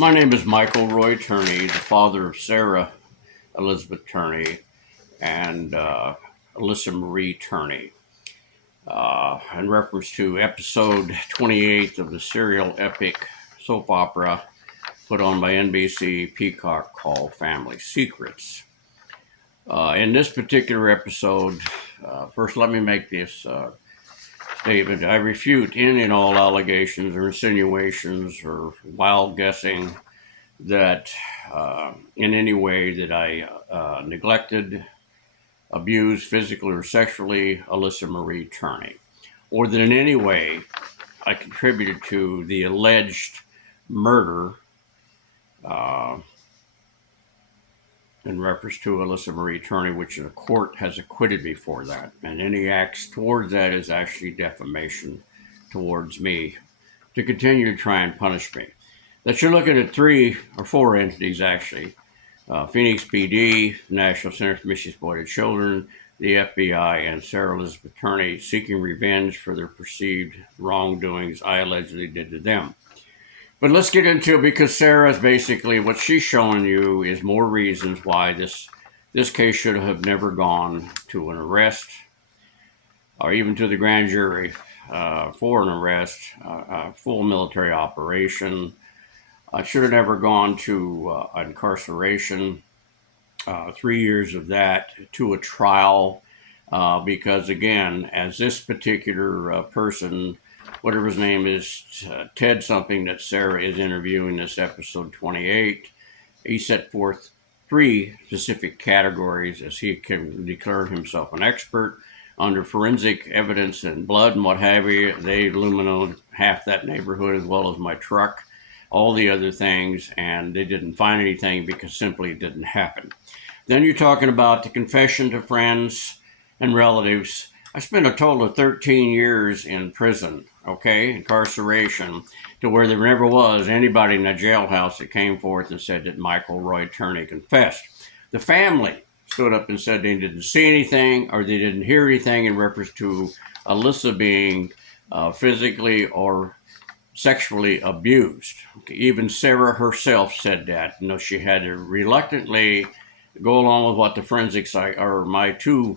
My name is Michael Roy Turney, the father of Sarah Elizabeth Turney and Alyssa Marie Turney. In reference to episode 28 of the serial epic soap opera put on by NBC Peacock called Family Secrets. In this particular episode, first let me make this statement. I refute any and all allegations or insinuations or wild guessing that in any way that I neglected, abused physically or sexually Alyssa Marie Turney, or that in any way I contributed to the alleged murder in reference to Alyssa Marie Turney, which the court has acquitted me for that. And any acts towards that is actually defamation towards me to continue to try and punish me. That you're looking at 3 or 4 entities, actually. Phoenix PD, National Center for Missing Exploited Children, the FBI, and Sarah Elizabeth Turney seeking revenge for their perceived wrongdoings I allegedly did to them. But let's get into it, because Sarah's basically, what she's showing you is more reasons why this case should have never gone to an arrest or even to the grand jury for an arrest, full military operation. Should have never gone to incarceration, 3 years of that, to a trial, because again, as this particular person, whatever his name is, Ted something that Sarah is interviewing this episode 28, he set forth 3 specific categories as he declared himself an expert under forensic evidence and blood and what have you. They illuminated half that neighborhood as well as my truck, all the other things, and they didn't find anything because simply it didn't happen. Then you're talking about the confession to friends and relatives. I spent a total of 13 years in prison, incarceration, to where there never was anybody in the jailhouse that came forth and said that Michael Roy Turney confessed. The family stood up and said they didn't see anything or they didn't hear anything in reference to Alyssa being physically or sexually abused. Even Sarah herself said that. She had to reluctantly go along with what the forensics or my 2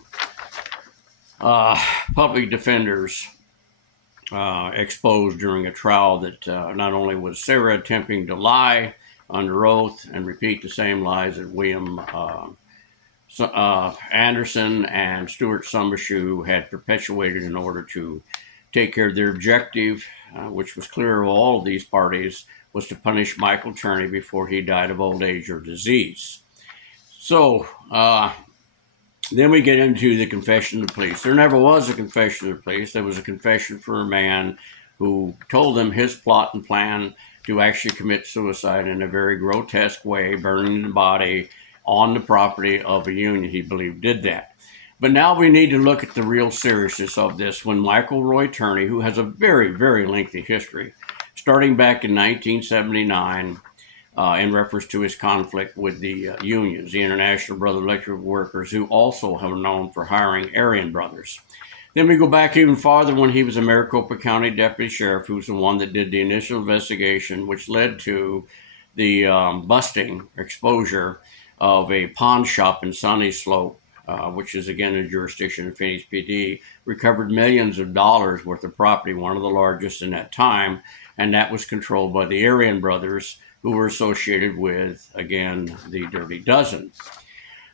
public defenders exposed during a trial, that not only was Sarah attempting to lie under oath and repeat the same lies that William Anderson and Stuart Summershoe had perpetuated in order to take care of their objective, which was clear of all of these parties, was to punish Michael Turney before he died of old age or disease. So then we get into the confession to the police. There never was a confession to the police. There was a confession for a man who told them his plot and plan to actually commit suicide in a very grotesque way, burning the body on the property of a union he believed did that. But now we need to look at the real seriousness of this when Michael Roy Turney, who has a very, very lengthy history, starting back in 1979, in reference to his conflict with the unions, the International Brotherhood of Electrical Workers, who also have known for hiring Aryan Brothers. Then we go back even farther when he was a Maricopa County Deputy Sheriff, who was the one that did the initial investigation, which led to the busting exposure of a pawn shop in Sunny Slope, which is again a jurisdiction of Phoenix PD, recovered millions of dollars worth of property, one of the largest in that time, and that was controlled by the Aryan Brothers, who were associated with, again, the Dirty Dozen.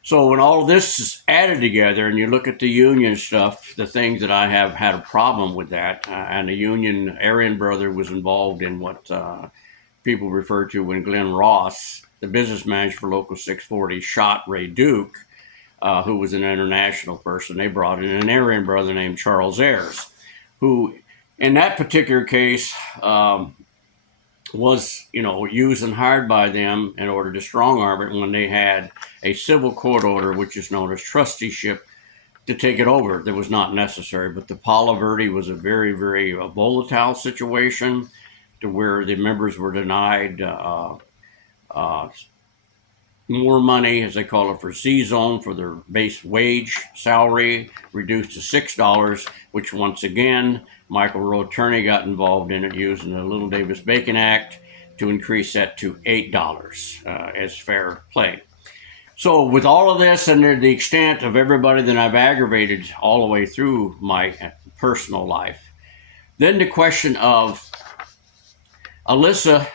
So when all of this is added together and you look at the union stuff, the things that I have had a problem with that, and the union Aryan brother was involved in what people refer to when Glenn Ross, the business manager for Local 640, shot Ray Duke, who was an international person. They brought in an Aryan brother named Charles Ayers, who in that particular case was, used and hired by them in order to strong arm it when they had a civil court order, which is known as trusteeship, to take it over. That was not necessary. But the Palo Verde was a very, very volatile situation to where the members were denied more money, as they call it, for Z-Zone, for their base wage salary, reduced to $6, which once again, Michael Roy Turney got involved in it using the Little Davis-Bacon Act to increase that to $8 as fair play. So with all of this and the extent of everybody that I've aggravated all the way through my personal life, then the question of Alyssa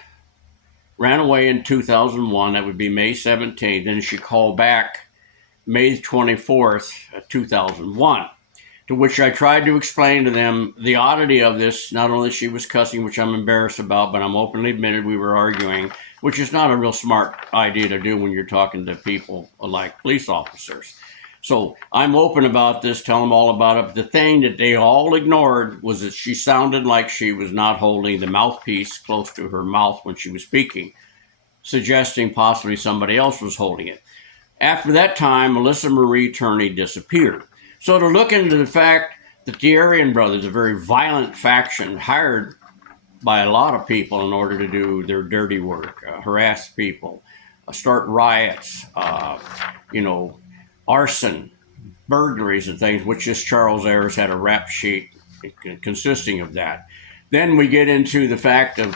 ran away in 2001. That would be May 17th. Then she called back May 24th, 2001, to which I tried to explain to them the oddity of this. Not only she was cussing, which I'm embarrassed about, but I'm openly admitted we were arguing, which is not a real smart idea to do when you're talking to people like police officers. So I'm open about this, tell them all about it. But the thing that they all ignored was that she sounded like she was not holding the mouthpiece close to her mouth when she was speaking, suggesting possibly somebody else was holding it. After that time, Alyssa Marie Turney disappeared. So to look into the fact that the Aryan Brothers, a very violent faction, hired by a lot of people in order to do their dirty work, harass people, start riots, arson, burglaries and things, which this Charles Ayers had a rap sheet consisting of that. Then we get into the fact of,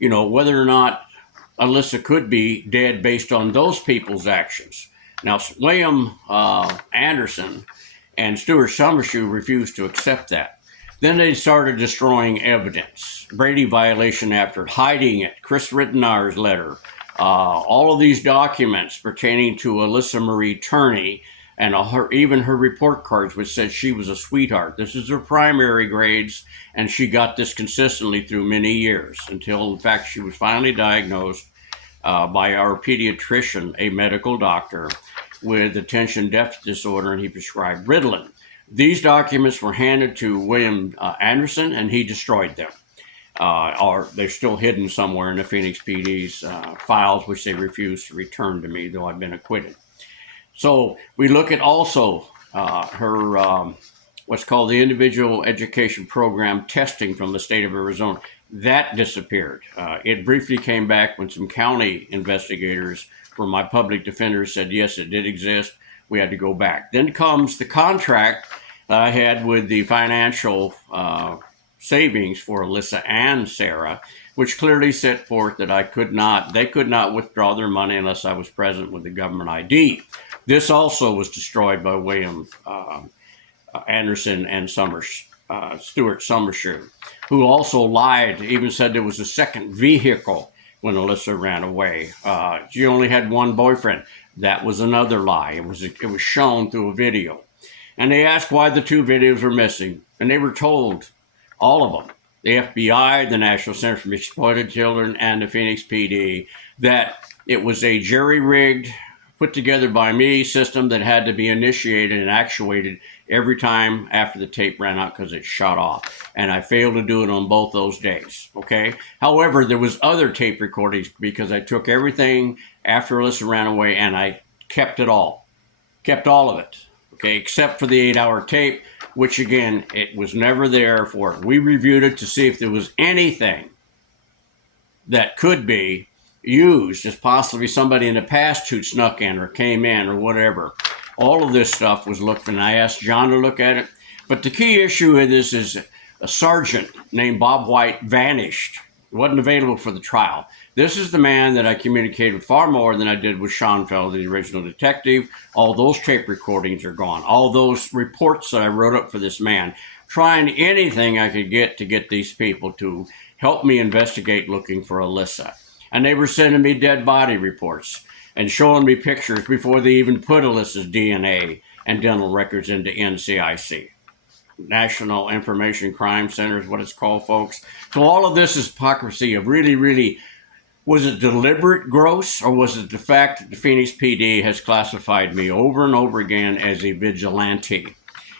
whether or not Alyssa could be dead based on those people's actions. Now, William Anderson and Stuart Summershoe refused to accept that. Then they started destroying evidence, Brady violation after hiding it, Chris Rittenauer's letter, all of these documents pertaining to Alyssa Marie Turney and even her report cards, which said she was a sweetheart. This is her primary grades, and she got this consistently through many years until, in fact, she was finally diagnosed by our pediatrician, a medical doctor, with attention deficit disorder, and he prescribed Ritalin. These documents were handed to William Anderson, and he destroyed them. Or they're still hidden somewhere in the Phoenix PD's files, which they refused to return to me, though I've been acquitted. So we look at also her what's called the Individual Education Program testing from the state of Arizona. That disappeared. It briefly came back when some county investigators from my public defender said, yes, it did exist. We had to go back. Then comes the contract that I had with the financial savings for Alyssa and Sarah, which clearly set forth that they could not withdraw their money unless I was present with the government ID. This also was destroyed by William Anderson and Stuart Summershoe, who also lied, even said there was a second vehicle when Alyssa ran away. She only had one boyfriend. That was another lie. It was shown through a video. And they asked why the two videos were missing. And they were told, all of them, the FBI, the National Center for Exploited Children, and the Phoenix PD, that it was a jerry-rigged, put together by me system that had to be initiated and actuated every time after the tape ran out because it shut off. And I failed to do it on both those days, okay? However, there was other tape recordings because I took everything after Alyssa ran away and I kept it all. Kept all of it, okay, except for the 8-hour tape, which again, it was never there for it. We reviewed it to see if there was anything that could be used as possibly somebody in the past who snuck in or came in or whatever. All of this stuff was looked at, and I asked John to look at it. But the key issue of this is a sergeant named Bob White vanished. He wasn't available for the trial. This is the man that I communicated far more than I did with Schoenfeld, the original detective. All those tape recordings are gone. All those reports that I wrote up for this man, trying anything I could get to get these people to help me investigate looking for Alyssa. And they were sending me dead body reports and showing me pictures before they even put Alyssa's DNA and dental records into NCIC. National Information Crime Center is what it's called, folks. So all of this is hypocrisy of really, was it deliberate gross, or was it the fact that the Phoenix PD has classified me over and over again as a vigilante,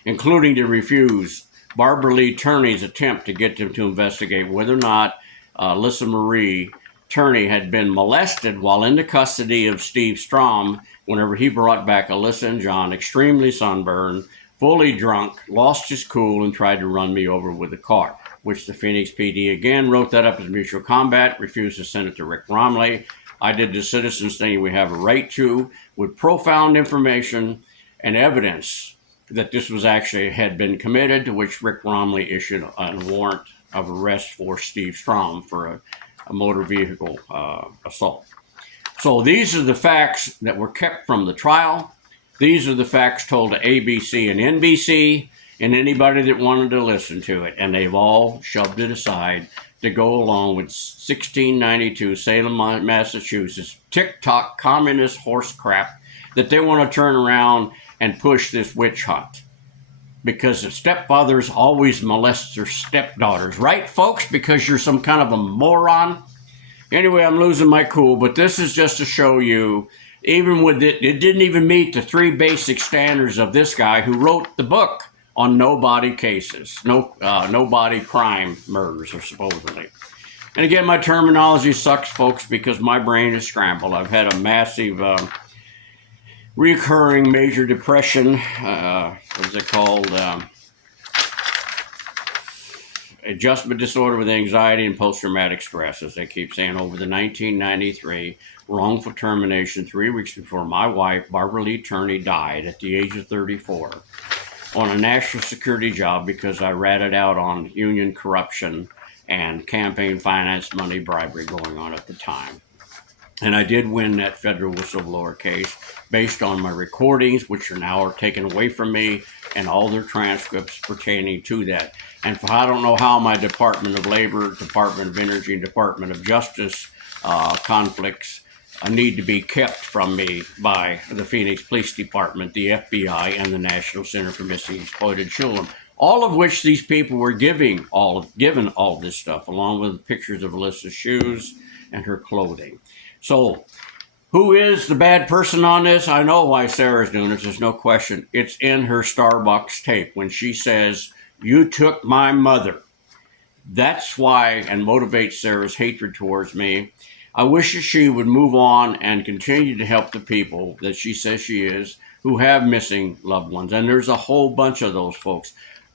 including to refuse Barbara Lee Turney's attempt to get them to investigate whether or not Alyssa Marie Turney had been molested while in the custody of Steve Strom whenever he brought back Alyssa and John, extremely sunburned, fully drunk, lost his cool, and tried to run me over with a car, which the Phoenix PD again wrote that up as mutual combat, refused to send it to Rick Romley. I did the citizens thing we have a right to, with profound information and evidence that this was actually had been committed, to which Rick Romley issued a warrant of arrest for Steve Strom for a motor vehicle assault. So these are the facts that were kept from the trial. These are the facts told to ABC and NBC and anybody that wanted to listen to it. And they've all shoved it aside to go along with 1692 Salem, Massachusetts, TikTok communist horse crap that they want to turn around and push this witch hunt. Because the stepfathers always molest their stepdaughters, right, folks? Because you're some kind of a moron. Anyway, I'm losing my cool, but this is just to show you, even with it didn't even meet the 3 basic standards of this guy who wrote the book on no-body cases, no-body crime murders, or supposedly. And again, my terminology sucks, folks, because my brain is scrambled. I've had a massive recurring major depression, what is it called? Adjustment disorder with anxiety and post-traumatic stress, as they keep saying, over the 1993 wrongful termination 3 weeks before my wife, Barbara Lee Turney, died at the age of 34 on a national security job because I ratted out on union corruption and campaign finance money bribery going on at the time. And I did win that federal whistleblower case based on my recordings, which are now taken away from me, and all their transcripts pertaining to that. And for I don't know how my Department of Labor, Department of Energy, and Department of Justice conflicts need to be kept from me by the Phoenix Police Department, the FBI, and the National Center for Missing and Exploited Children. All of which these people were given all this stuff, along with pictures of Alyssa's shoes and her clothing. So, who is the bad person on this? I know why Sarah's doing this. There's no question. It's in her Starbucks tape when she says, "You took my mother." That's why, and motivates Sarah's hatred towards me. I wish that she would move on and continue to help the people that she says she is, who have missing loved ones. And there's a whole bunch of those folks.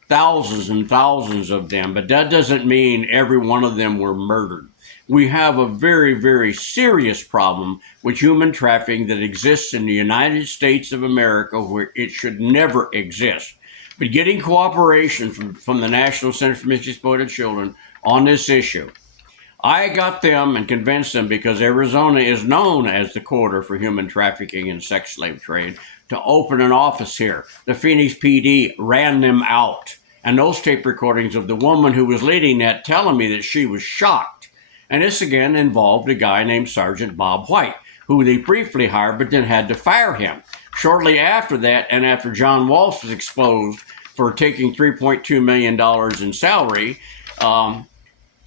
Thousands and thousands of them. But that doesn't mean every one of them were murdered. We have a very, very serious problem with human trafficking that exists in the United States of America, where it should never exist. But getting cooperation from the National Center for Missing and Exploited Children on this issue, I got them and convinced them, because Arizona is known as the corridor for human trafficking and sex slave trade, to open an office here. The Phoenix PD ran them out. And those tape recordings of the woman who was leading that telling me that she was shocked. And this again involved a guy named Sergeant Bob White, who they briefly hired but then had to fire him. Shortly after that, and after John Walsh was exposed for taking $3.2 million in salary,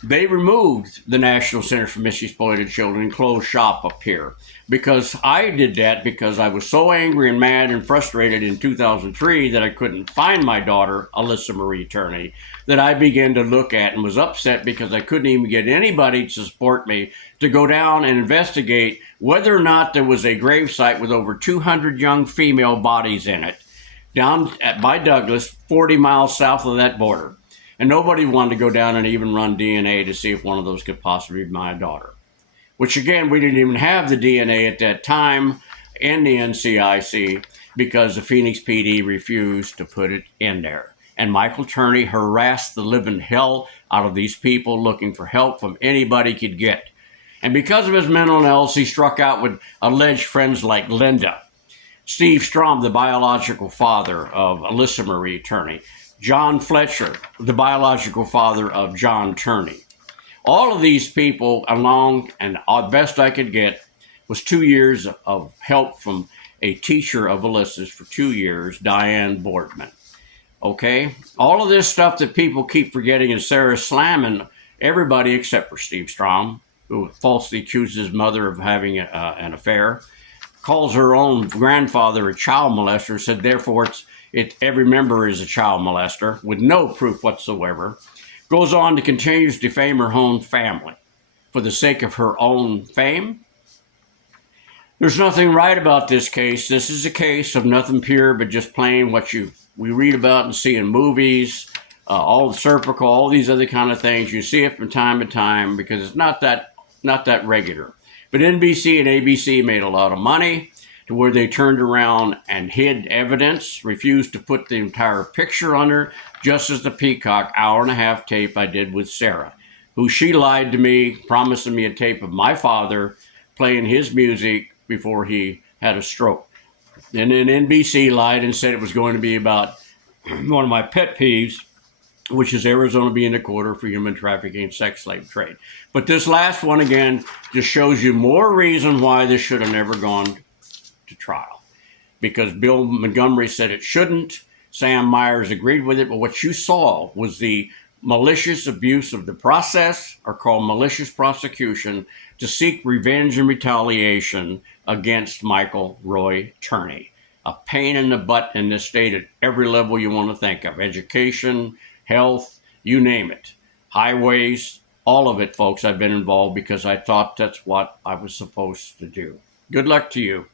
they removed the National Center for Missing and Exploited Children and closed shop up here. Because I did that because I was so angry and mad and frustrated in 2003 that I couldn't find my daughter, Alyssa Marie Turney, that I began to look at and was upset because I couldn't even get anybody to support me to go down and investigate whether or not there was a gravesite with over 200 young female bodies in it down by Douglas, 40 miles south of that border. And nobody wanted to go down and even run DNA to see if one of those could possibly be my daughter. Which again, we didn't even have the DNA at that time in the NCIC because the Phoenix PD refused to put it in there. And Michael Turney harassed the living hell out of these people looking for help from anybody he could get. And because of his mental illness, he struck out with alleged friends like Linda, Steve Strom, the biological father of Alyssa Marie Turney, John Fletcher, the biological father of John Turney. All of these people along, and the best I could get was 2 years of help from a teacher of Alyssa's for 2 years, Diane Boardman. Okay? All of this stuff that people keep forgetting, and Sarah slamming everybody except for Steve Strom, who falsely accuses his mother of having an affair, calls her own grandfather a child molester, said therefore every member is a child molester with no proof whatsoever. Goes on to continue to defame her own family for the sake of her own fame. There's nothing right about this case. This is a case of nothing pure but just plain what we read about and see in movies, all the Serpico, all these other kind of things. You see it from time to time because it's not that regular. But NBC and ABC made a lot of money to where they turned around and hid evidence, refused to put the entire picture on her, just as the Peacock hour-and-a-half tape I did with Sarah, who she lied to me, promising me a tape of my father playing his music before he had a stroke. And then NBC lied and said it was going to be about one of my pet peeves, which is Arizona being a quarter for human trafficking and sex slave trade. But this last one, again, just shows you more reason why this should have never gone to trial. Because Bill Montgomery said it shouldn't. Sam Myers agreed with it. But what you saw was the malicious abuse of the process, or called malicious prosecution, to seek revenge and retaliation against Michael Roy Turney. A pain in the butt in this state at every level you want to think of. Education, health, you name it. Highways, all of it, folks. I've been involved because I thought that's what I was supposed to do. Good luck to you.